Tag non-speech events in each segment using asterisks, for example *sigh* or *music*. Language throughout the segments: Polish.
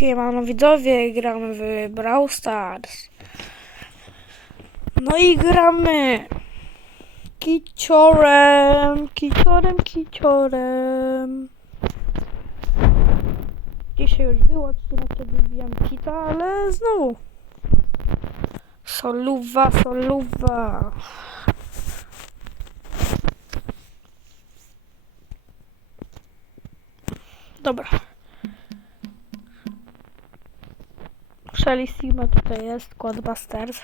Siemano widzowie, gramy w Brawl Stars. No i gramy kiciorem, kiciorem, kiciorem. Dzisiaj już było odcinek, kiedy wbijam kita, ale znowu. Soluwa, soluwa. Dobra. Shelly Sigma tutaj jest, Quadbusters.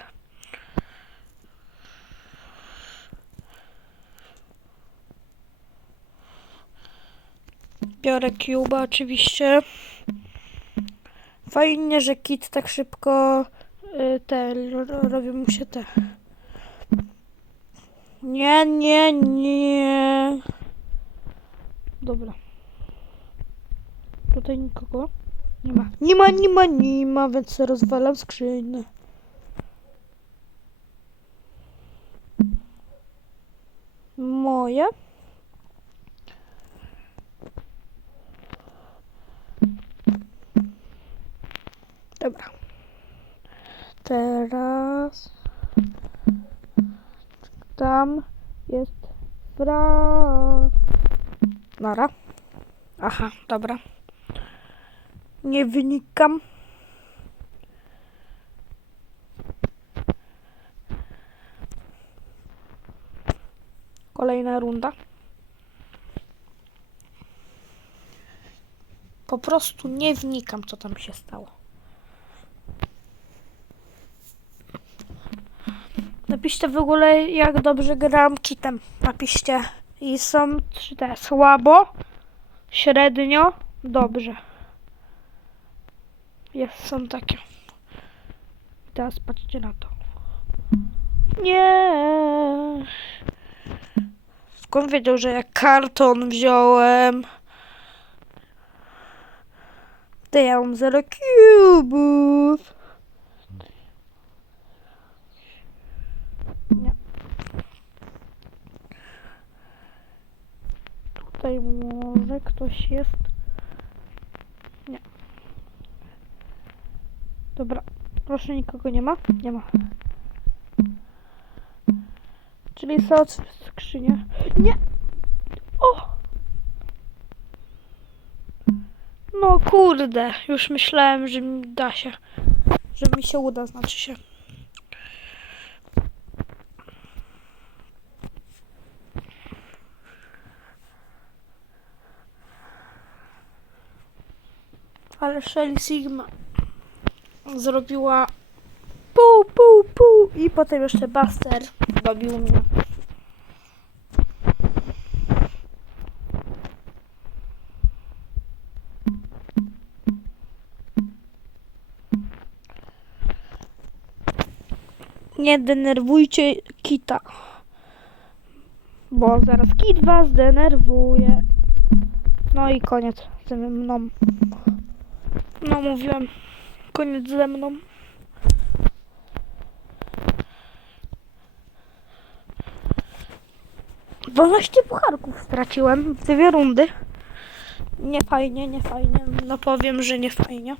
Biorę Cuba oczywiście. Fajnie, że kit tak szybko y, te ro- robią mu się te. Nie, nie, nie. Dobra. Tutaj nikogo. Nie ma. Nie ma, nie ma, nie ma, więc rozwalam skrzynię. Moje. Dobra. Teraz tam jest fra... Nara. Aha, dobra. Nie wynikam. Kolejna runda. Po prostu nie wnikam, co tam się stało. Napiszcie w ogóle, jak dobrze gram kitem. Napiszcie. I są trzy te. Słabo, średnio, dobrze. Jest, są takie. I teraz patrzcie na to. Nie. Skąd wiedział, że ja karton wziąłem? To ja mam zero cubów. Nie. Tutaj może ktoś jest. Dobra. Proszę, nikogo nie ma? Nie ma. Czyli są skrzynie. Nie! O! No kurde, już myślałem, że mi da się. Że mi się uda, znaczy się. Ale Shelly Sigma zrobiła pół, pół, pół i potem jeszcze Buster dobił mnie. Nie denerwujcie Kita. Bo zaraz Kit was denerwuje. No i koniec ze mną. No mówiłem. Koniec ze mną. Dwanaście pucharków straciłem w dwie rundy. Nie fajnie, nie fajnie. No powiem, że nie fajnie.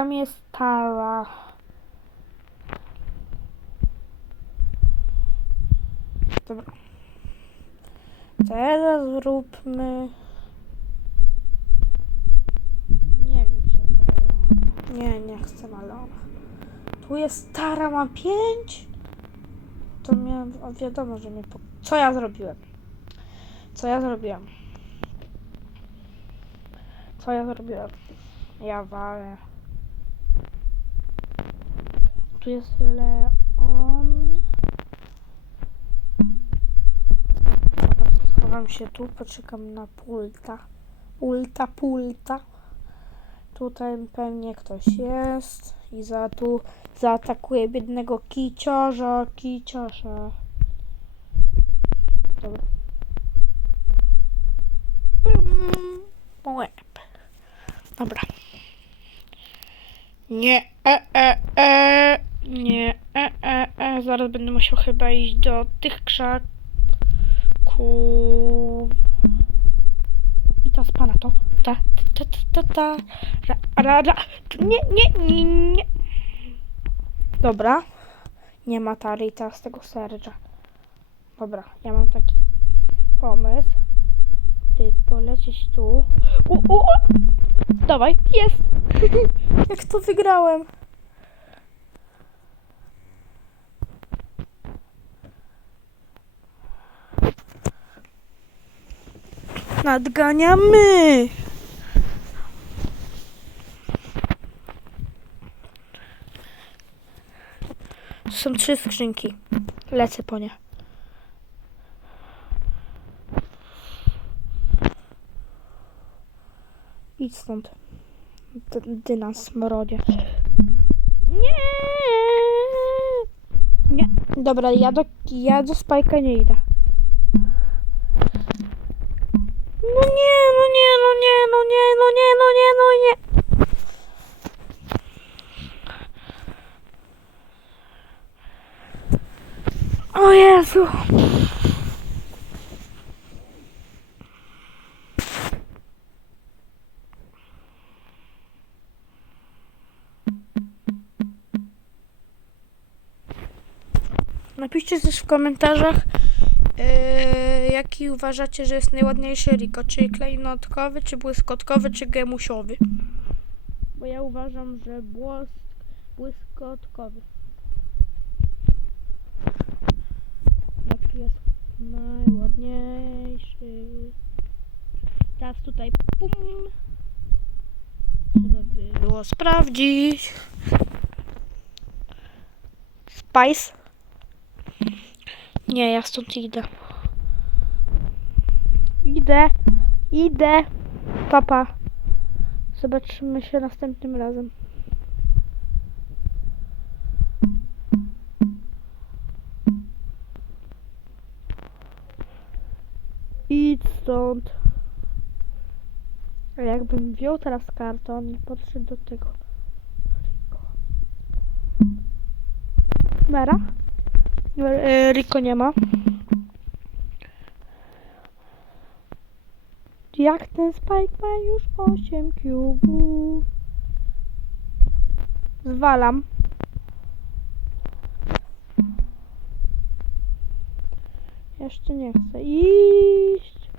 Tam jest Tara. Dobra. Teraz zróbmy. Nie wiem, czy chcę balona. Nie, nie chcę balona. Tu jest Tara, ma pięć. To. O, wiadomo, że mnie. Po... Co ja zrobiłem? Co ja zrobiłem? Co ja zrobiłem? Ja walę. Tu jest Leon. Dobra, schowam się tu, poczekam na pulta. Ulta, pulta. Tutaj pewnie ktoś jest i za tu zaatakuje biednego kiciorza, kiciorza. Dobra. łeb. Dobra. Nie, e, e, e, nie, e, e, e. Zaraz będę musiał chyba iść do tych krzaków. I ta spana to. Ta, ta, ta, ta, ta. Ra, ra, ra. Nie, nie, nie, nie. Dobra. Nie ma Tarita z tego serca. Dobra, ja mam taki pomysł. Ty polecieć tu. U, u, u. Dawaj, jest! *laughs* Jak to wygrałem? Nadganiamy! Są trzy skrzynki. Lecę po nie. Idź stąd. Ty, ty na smrodzie. Nie! Nie. Dobra, ja do, ja do spajka nie idę. No nie, no nie, no nie, no nie, no nie, no nie, no nie. O Jezu. Napiszcie też w komentarzach, yy, jaki uważacie, że jest najładniejszy Riko. Czy klejnotkowy, czy błyskotkowy, czy gemusiowy. Bo ja uważam, że błysk, błyskotkowy. Jaki jest najładniejszy. Teraz tutaj pum. Trzeba by było sprawdzić. Spice. Nie, ja stąd idę. Idę, idę. Papa. Zobaczymy się następnym razem. Idź stąd. A jakbym wziął teraz karton i podszedł do tego. Mera? E, Riko nie ma. Jak ten Spike ma już 8 cubów. Zwalam. Jeszcze nie chcę iść.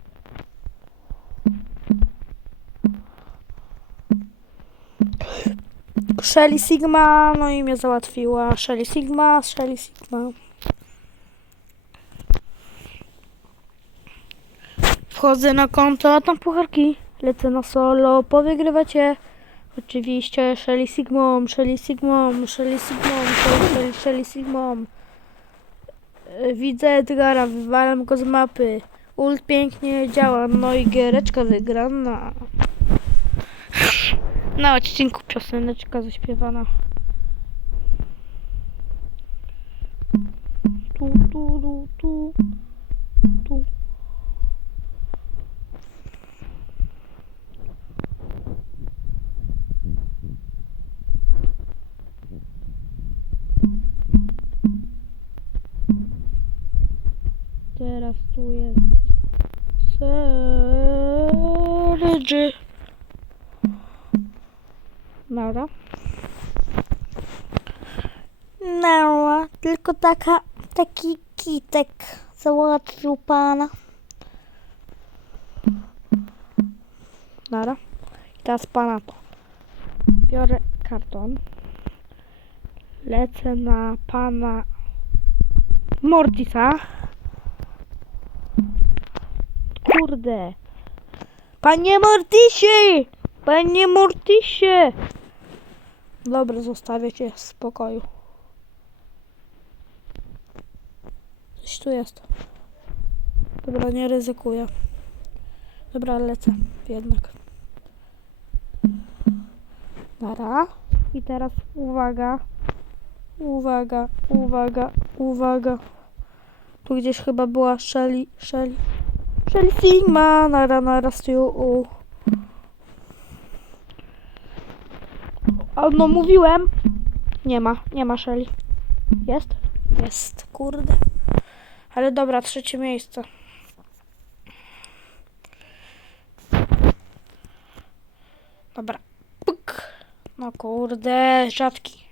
Shelly Sigma, no i mnie załatwiła. Shelly Sigma, Shelly Sigma. Wchodzę na konto, a tam pucharki. Lecę na solo, powygrywacie. Oczywiście Shelly Sigmą, Shelly Sigmą, Shelly Sigmą, Shelly, Shelly, Sigmą. E, Widzę Edgara, wywalam go z mapy. Ult pięknie działa, no i giereczka wygrana. Na odcinku pioseneczka zaśpiewana. Tu, tu, tu, tu, tu. Teraz tu jest Sergi. Nara. Nara, tylko taka, taki kitek załatwił pana. Nara. I teraz pana to. Biorę karton. Lecę na pana Mortisa. Kurde. Panie Mortisie! Panie Mortisie! Dobra, zostawię cię w spokoju. Coś tu jest. Dobra, nie ryzykuję. Dobra, lecę jednak. Nara. I teraz uwaga. Uwaga, uwaga, uwaga. Tu gdzieś chyba była Shelly, Shelly, Czyli Sigma, nara, nara, stu, u. A no mówiłem. Nie ma, nie ma Shelly. Jest? Jest, kurde. Ale dobra, trzecie miejsce. Dobra. Pyk. No kurde, rzadki.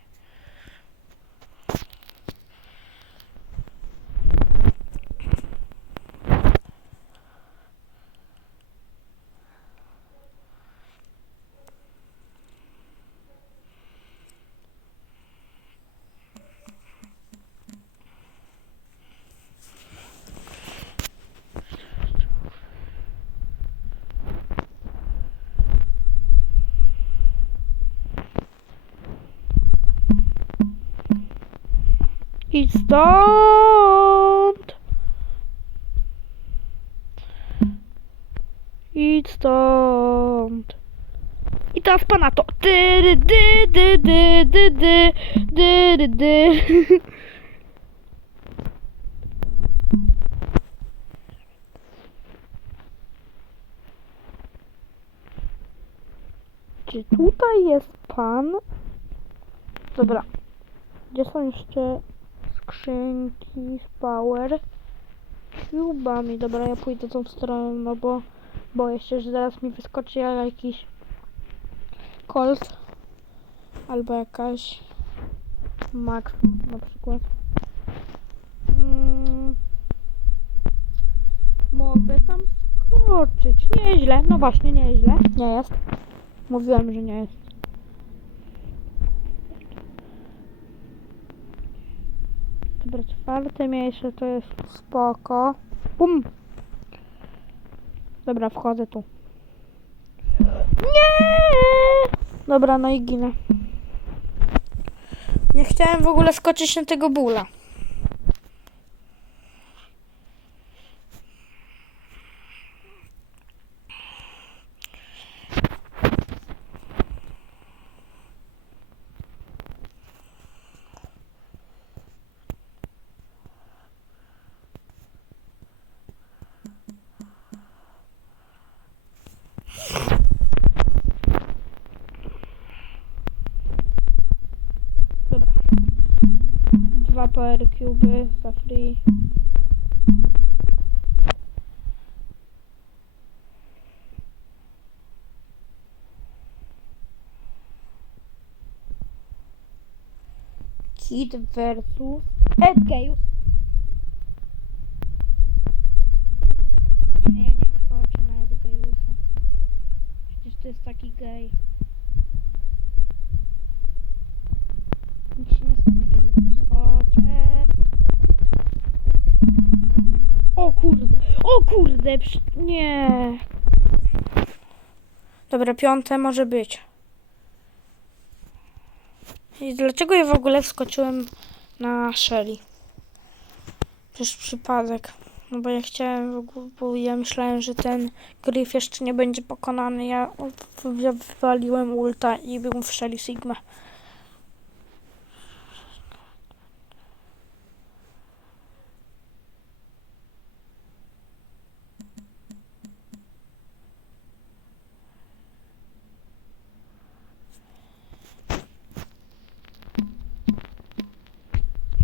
Idź stąd! Idź stąd! I teraz pana to. Dyry, dy, dy, dy, dy, dy, dyry, dy. *laughs* Czy tutaj jest pan? Dobra. Gdzie są jeszcze skrzynki z power cubami? Dobra, ja pójdę tą stroną, no bo boję się, że zaraz mi wyskoczy jakiś Colt albo jakaś Max na przykład. Mm, mogę tam skoczyć. Nieźle, no właśnie, nieźle. Nie jest. Mówiłem, że nie jest. Dobra, czwarte miejsce to jest spoko. Bum! Dobra, wchodzę tu. Nie! Dobra, no i ginę. Nie chciałem w ogóle skoczyć na tego bóla. Dobra. Dwa power cube za free. Kid versus Edgeus. Nie, ja nie skoczę na Edgeusa. Przecież to jest taki gej. O kurde, nie. Dobra, piąte może być. I dlaczego ja w ogóle wskoczyłem na Shelly? Przecież przypadek. No bo ja chciałem, w ogóle, bo ja myślałem, że ten Griff jeszcze nie będzie pokonany. Ja, ja wywaliłem ulta i był w Shelly Sigma.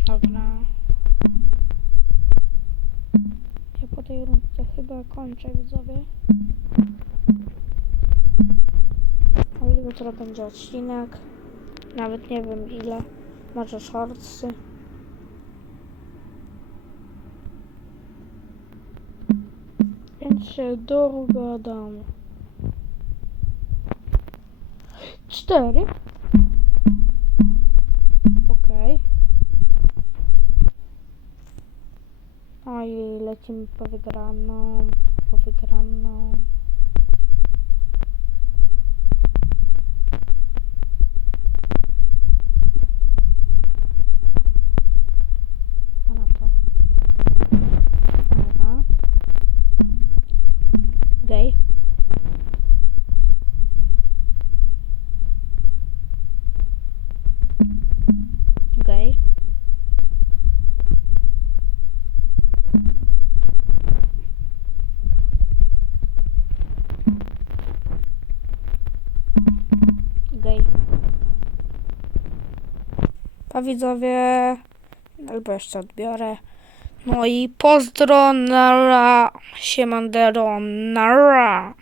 Dobra. Ja po tej rundce chyba kończę, widzowie. A jutro będzie odcinek. Nawet nie wiem ile. Może shortsy. Więc się dogadamy. Cztery. Lecimy po wygraną, po wygraną. A na to. Dobra. Gej. Gej. Pa widzowie. Albo jeszcze odbiorę. No i pozdro, nara, siemandero, nara.